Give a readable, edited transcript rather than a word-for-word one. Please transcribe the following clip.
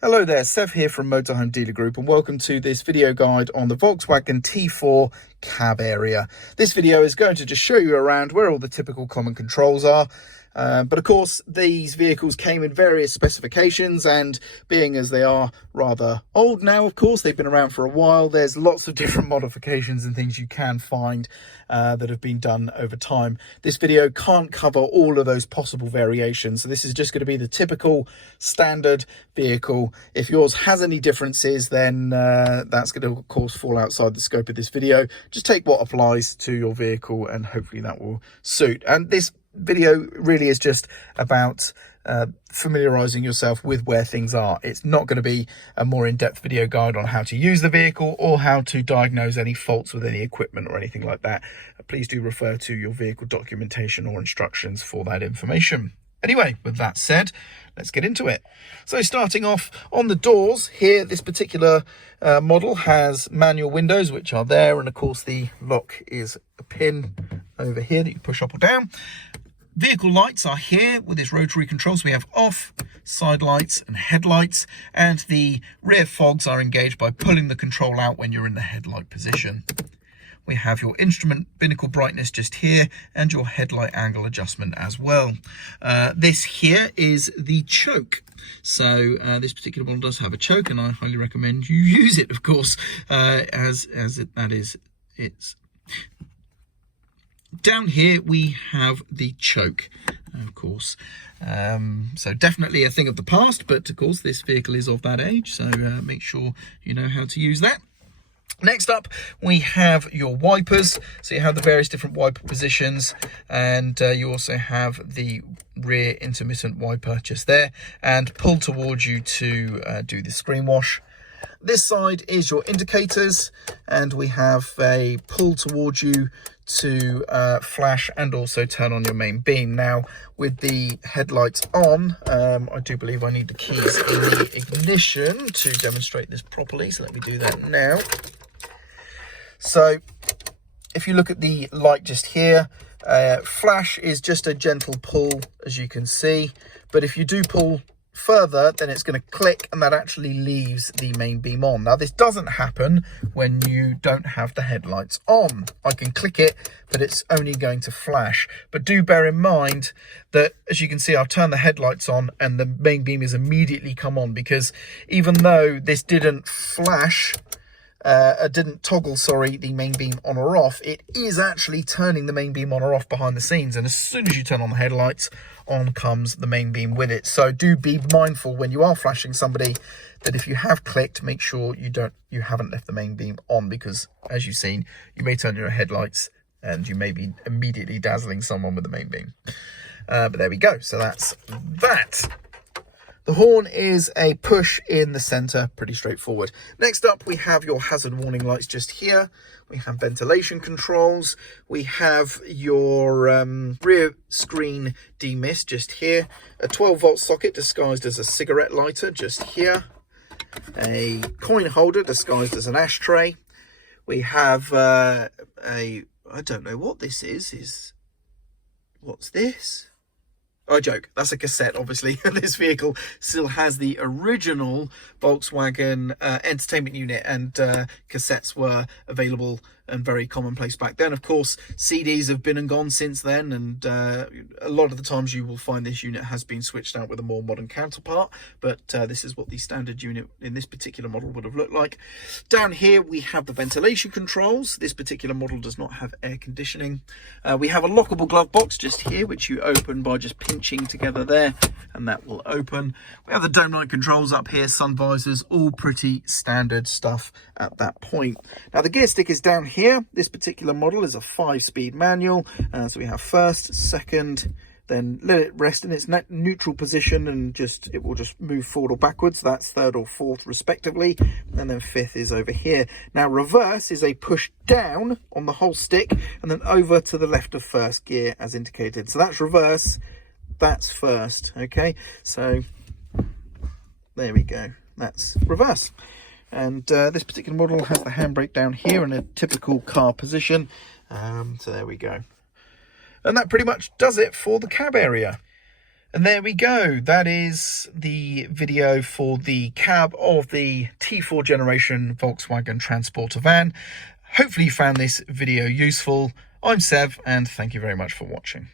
Hello there, Sev here from Motorhome Dealer Group, and welcome to this video guide on the Volkswagen T4 cab area. This video is going to just show you around where all the typical common controls are. But of course, these vehicles came in various specifications, and being as they are rather old now, of course, they've been around for a while, there's lots of different modifications and things you can find that have been done over time. This video can't cover all of those possible variations, so this is just going to be the typical standard vehicle. If yours has any differences, then that's going to, of course, fall outside the scope of this video. Just take what applies to your vehicle and hopefully that will suit. And this video really is just about familiarizing yourself with where things are. It's not going to be a more in-depth video guide on how to use the vehicle or how to diagnose any faults with any equipment or anything like that. Please do refer to your vehicle documentation or instructions for that information. Anyway, with that said, let's get into it. So starting off on the doors here, this particular model has manual windows, which are there, and of course the lock is a pin over here that you push up or down. Vehicle lights are here with its rotary controls. We have off, side lights and headlights, and the rear fogs are engaged by pulling the control out when you're in the headlight position. We have your instrument binnacle brightness just here and your headlight angle adjustment as well. This here is the choke. So this particular model does have a choke, and I highly recommend you use it, of course, it's down here we have the choke, of course. So definitely a thing of the past, but of course this vehicle is of that age, so make sure you know how to use that. Next up, we have your wipers. So you have the various different wiper positions, and you also have the rear intermittent wiper just there, and pull towards you to do the screen wash. This side is your indicators, and we have a pull towards you to flash and also turn on your main beam. Now, with the headlights on, I do believe I need the keys in the ignition to demonstrate this properly, so let me do that now. So if you look at the light just here, flash is just a gentle pull, as you can see, but if you do pull further, then it's going to click, and that actually leaves the main beam on. Now, this doesn't happen when you don't have the headlights on. I can click it, but it's only going to flash. But do bear in mind that, as you can see, I've turned the headlights on and the main beam has immediately come on, because even though this didn't flash, didn't toggle, the main beam on or off, it is actually turning the main beam on or off behind the scenes, and as soon as you turn on the headlights, on comes the main beam with it. So do be mindful when you are flashing somebody that if you have clicked, make sure you haven't left the main beam on, because as you've seen, you may turn your headlights and you may be immediately dazzling someone with the main beam. But there we go, so that's that. The horn is a push in the center, pretty straightforward. Next up, we have your hazard warning lights just here. We have ventilation controls. We have your rear screen demist just here. A 12-volt socket disguised as a cigarette lighter just here. A coin holder disguised as an ashtray. We have I don't know what this is. What's this? I joke, that's a cassette, obviously. This vehicle still has the original Volkswagen entertainment unit, and cassettes were available and very commonplace back then. Of course, CDs have been and gone since then, and a lot of the times you will find this unit has been switched out with a more modern counterpart, but this is what the standard unit in this particular model would have looked like. Down here we have the ventilation controls. This particular model does not have air conditioning. We have a lockable glove box just here, which you open by just pinching together there, and that will open. We have the dome light controls up here, sun visors, all pretty standard stuff at that point. Now the gear stick is down here. This particular model is a 5-speed manual, so we have first, second, then let it rest in its neutral position, and it will just move forward or backwards. That's third or fourth respectively, and then fifth is over here. Now reverse is a push down on the whole stick and then over to the left of first gear as indicated. So that's reverse, that's first. Okay, so there we go, that's reverse. And this particular model has the handbrake down here in a typical car position. So there we go. And that pretty much does it for the cab area. And there we go. That is the video for the cab of the T4 generation Volkswagen Transporter van. Hopefully you found this video useful. I'm Sev, and thank you very much for watching.